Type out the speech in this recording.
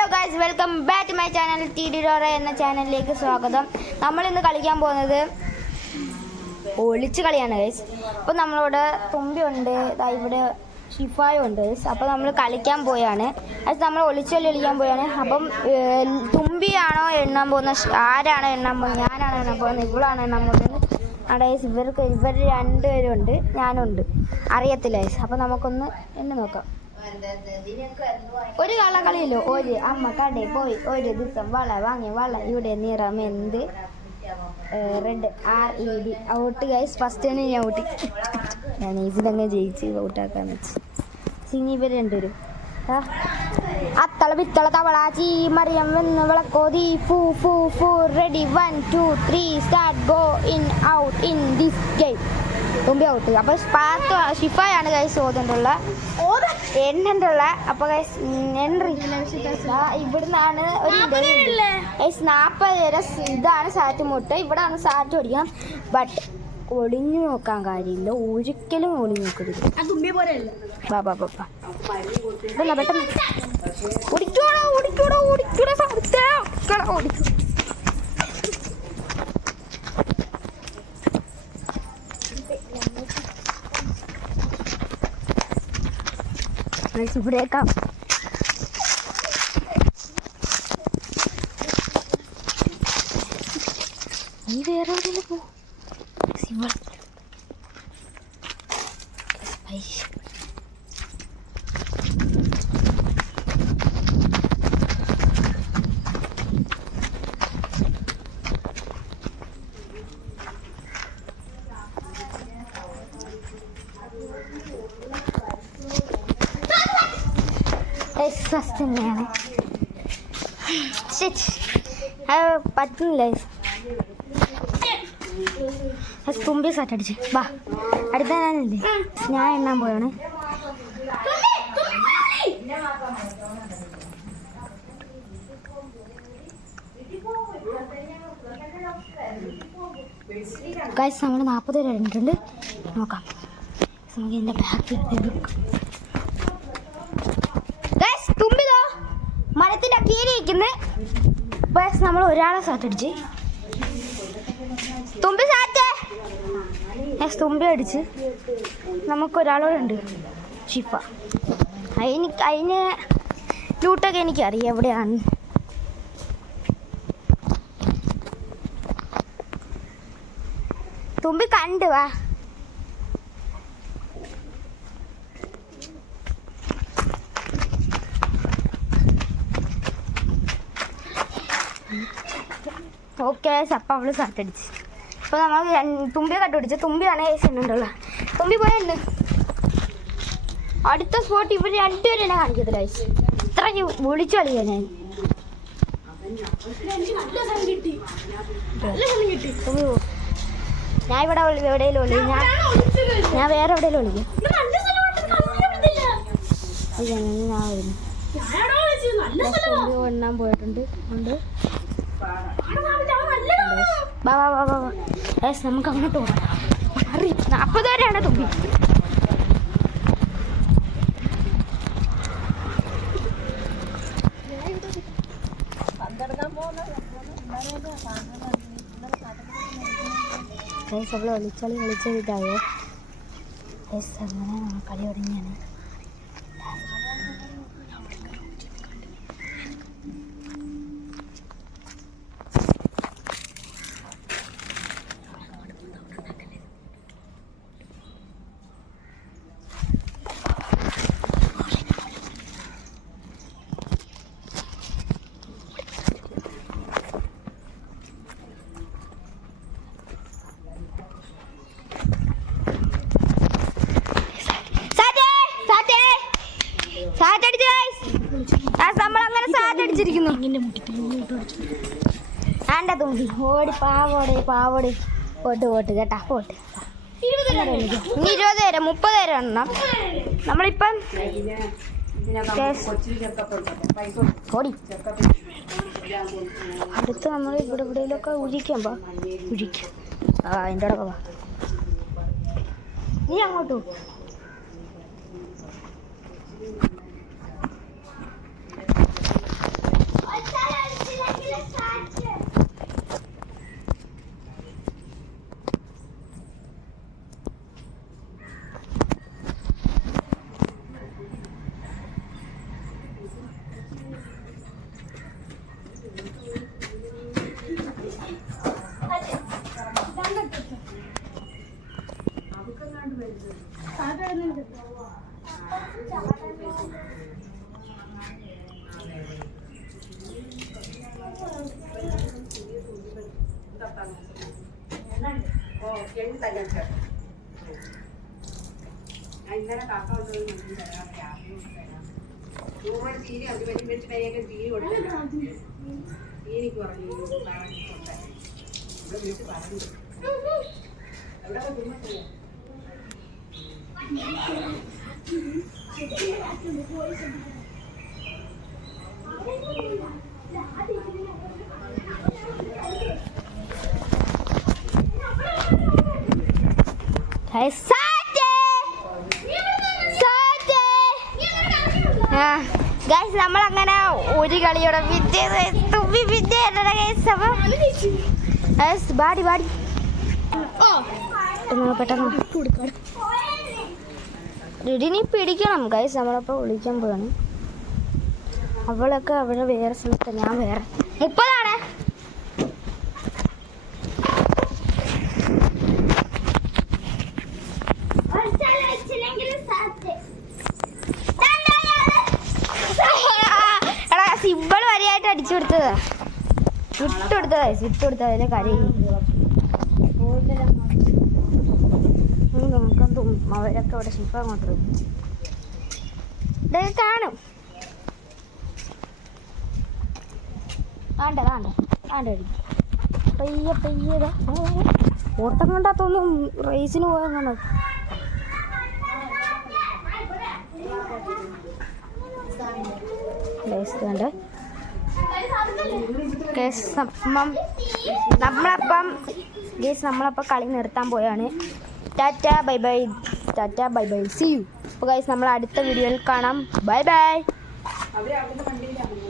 Hello guys, welcome back to my channel T D Dora എന്ന ചാനലിലേക്ക് സ്വാഗതം. നമ്മളിന്ന് കളിക്കാൻ പോകുന്നത് ഒളിച്ച് കളിയാണ് ഗൈസ്. അപ്പോൾ നമ്മളോട് തുമ്പിയുണ്ട്, ഇവിടെ ഷിഫായും ഉണ്ട് ഗൈസ്. അപ്പോൾ നമ്മൾ കളിക്കാൻ പോയാണ്. അത് നമ്മൾ ഒളിച്ചുകളി കളിക്കാൻ പോയാണ്. അപ്പം തുമ്പിയാണോ എണ്ണാൻ പോകുന്നത്, ആരാണോ എണ്ണാൻ പോകുന്നത്, ഞാനാണോ എണ്ണാൻ പോകുന്നത്, ഇവളാണോ എണ്ണാൻ പോകുന്നത്? ഗൈസ് ഇവർ രണ്ടുപേരും ഉണ്ട്, ഞാനുണ്ട്, അറിയത്തില്ല ഗൈസ്. അപ്പോൾ നമുക്കൊന്ന് എണ്ണ നോക്കാം. ഒരു കളിയില്ലോ, ഒരു അമ്മ കടയിൽ പോയി ഒരു ദിവസം വള വാങ്ങി, വള ഇവിടെ നിറം എന്ത് red RED out guys. First തന്നെ ഞാൻ ഔട്ടി, ഞാൻ ഇതിലങ്ങ് ജയിച്ച് ഔട്ടാക്കാന്ന് വെച്ച്. സിനി ഇവർ രണ്ടുപേരും അത്തള വിത്തള തവള ചീ മറിയം വെന്ന് വിളക്കോതി ഫൂ ഫൂ ഫൂ ready 1 2 3 start go in out in this game. തുമ്പി ഔട്ട്. അപ്പോൾ സ്പാർട്ട് ഷിഫായാണ് ഗൈസ് ഓതണ്ടുള്ള എണ്ണുള്ള. അപ്പോൾ ഗൈസ് എൻട്രി ഇവിടുന്നാണ് ഒരു ഗൈസ് 40 വരെ ഇതാണ് സാറ്റ് മുട്ട്, ഇവിടെയാണ് സാറ്റ് ഓടിക്കാം. ബട്ട് ഒളിഞ്ഞു നോക്കാൻ കാര്യമില്ല, ഒരിക്കലും ഒളിഞ്ഞു നോക്കരുത്. ബാബാ ബാബാ ഇതല്ല പെട്ടെന്ന് ഓടിക്കോടോ ഓടിക്കോടോ ഓടിക്കൂടെ ഓടിക്കും. ഇവിടേക്കാം നീ വേറെ എവിടെയെങ്കിലും പോ. തന്നെയാണ് പറ്റുന്നില്ല. തുമ്പി സാറ്റ് അടിച്ച് വാ, അടുത്ത ഞാനല്ലേ, ഞാൻ എണ്ണാൻ പോയാണ്. ഗൈസ് നമ്മൾ 40 വരെ ഇട്ടിട്ടുണ്ട്. നോക്കാം നമുക്ക് എൻ്റെ ബാക്കിൽ തുമ്പിതോ മരത്തിൻ്റെ കീഴിരിക്കുന്നത്. ബസ് നമ്മൾ ഒരാളെ സാറ്റടിച്ച് തുമ്പി സാറ്റ് തുമ്പി അടിച്ച് നമുക്കൊരാളോടുണ്ട് ഷിഫ. അതിന് ലൂട്ടൊക്കെ എനിക്കറിയാം എവിടെയാണ്. തുമ്പി കണ്ടു വാ. ഓക്കെ അപ്പം അവള് സാറ്റടിച്ച്. ഇപ്പോൾ നമ്മൾ തുമ്പിയെ കണ്ടുപിടിച്ച്. തുമ്പിയാണ് എണ്ണുണ്ടുള്ള. തുമ്പി പോയുണ്ട് അടുത്ത സ്പോട്ട്. ഇവർ രണ്ടുപേരും എന്നെ കാണിക്കത്തില്ല. ഇത്ര വിളിച്ചു കളിയാ ഞാൻ. ഞാൻ ഇവിടെ എവിടെയെങ്കിലും ഒളി, ഞാൻ വേറെ എവിടെയെങ്കിലും ഒളിക്കും. ഞാൻ വരുന്നു. തുമ്പി എണ്ണാൻ പോയിട്ടുണ്ട്. ഉണ്ട് നമുക്ക് അങ്ങോട്ട് പോകാം. 40 വരെയാണ് തുമ്പി. അവള് വിളിച്ചതായോ അങ്ങനെ കളി തുടങ്ങിയാണ്. നമ്മളങ്ങനെ സാറ്റടിച്ചിരിക്കുന്നു. ആണ്ട തുമ്പി ഓടി പാവോടെ പോട്ട് കേട്ടാ പോട്ട്. 20 വരെ 30 വരെ എണ്ണം. നമ്മളിപ്പം ഓടി അടുത്ത് നമ്മൾ ഇവിടെയൊക്കെ ഉഴിക്കുമ്പോ ഉഴിക്കും. അതിൻ്റെ അവിടെ പോവാ. നീ അങ്ങോട്ട് ഇന്നലെ കാക്ക കൊണ്ടുപോയി തരാം രാത്രി തരാം ചീനി അത് വെച്ച് പേരെയൊക്കെ ചീനി കൊടുത്തില്ല ചീനിക്ക് പറഞ്ഞു ഇവിടെ വിളിച്ച് പറഞ്ഞു എവിടെ കുടുംബത്തില്ല ഗൈസ് നമ്മളങ്ങനെ ഒരു കളിയോടെ ബാടി ബാടി പെട്ടെന്ന് റിഡിനി പിടിക്കണം ഗൈസ്. നമ്മളപ്പോൾ വിളിക്കാൻ പോവാണ്. അവളൊക്കെ അവിടെ വേറെ സ്ഥലത്ത്, ഞാൻ വേറെ 30 എടാ സിമ്പിൾ വരിയായിട്ട് അടിച്ചു കൊടുത്തതാ, ഇട്ടുകൊടുത്തതാ അതിലെ കാര്യം നോക്കാൻ തോന്നും. അവരൊക്കെ അവിടെ ശില്പ അങ്ങോട്ട് ഇതൊക്കെ കാണും. പയ്യെ ഓട്ടം കണ്ടാത്തൊന്നും റേസിന് പോയാൽ നമ്മളപ്പം കളി നിർത്താൻ പോയാണ്. Tata bye bye see you. അപ്പോൾ ഗൈസ് നമ്മൾ അടുത്ത വീഡിയോയിൽ കാണാം. Bye by.